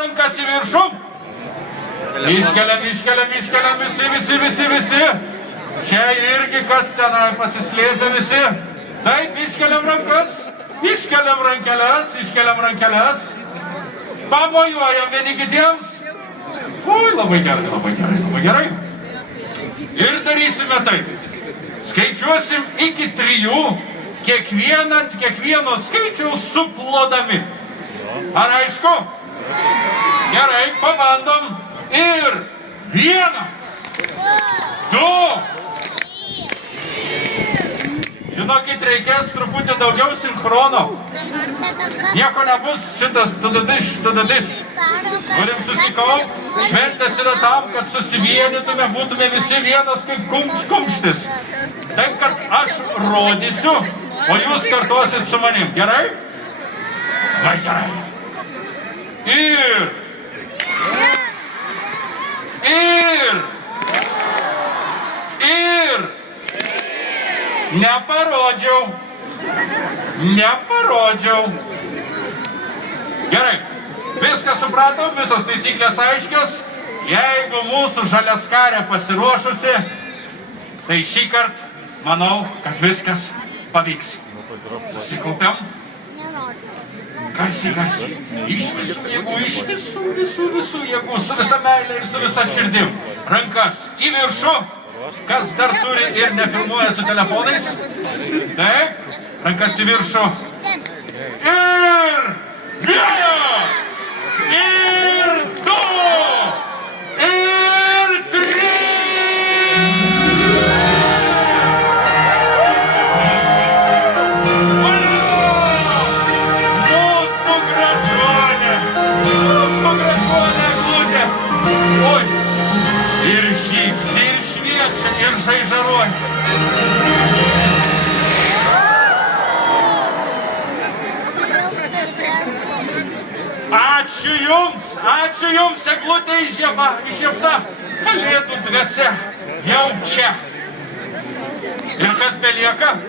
Rankas į viršų. Iškeliam visi. Čia irgi kas tenai pasislėpė visi. Taip, iškeliam rankas, iškeliam rankeles. Pamojuojam vieni kitiems. Oi, labai gerai. Ir darysime taip. Skaičiuosim iki 3, kiekvieno skaičiaus suplodami. Ar aišku? Gerai, pabandom. Ir 1, 2. Žinokit, reikės truputį daugiau sinchrono. Nieko nebus šitas tudadiš. Turim susikaupt. Šventės yra tam, kad susivienytume, būtume visi vienas kaip kumštis. Taip, kad aš rodysiu, o jūs kartuosit su manim. Gerai? Labai gerai. Ir neparodžiau. Gerai, viską supratom, visos taisyklės aiškios. Jeigu mūsų žaliaskarė pasiruošusi, tai šį kartą manau, kad viskas pavyks. Susikaupiam. Garsiai. Iš visų jėgų, su visa meilė ir su visa širdim. Rankas į viršų. Kas dar turi ir nefilmuoja su telefonais? Taip, rankas į viršų. Ir 1, ir 2, ir 3. Mūsų gražuolė Eglutė. Oi, ir šypsi, ir šviečia, ir žaižaruoja. Ačiū jums, Eglutė įžiebta, kalėdų dvasia jau čia. Ir kas belieka?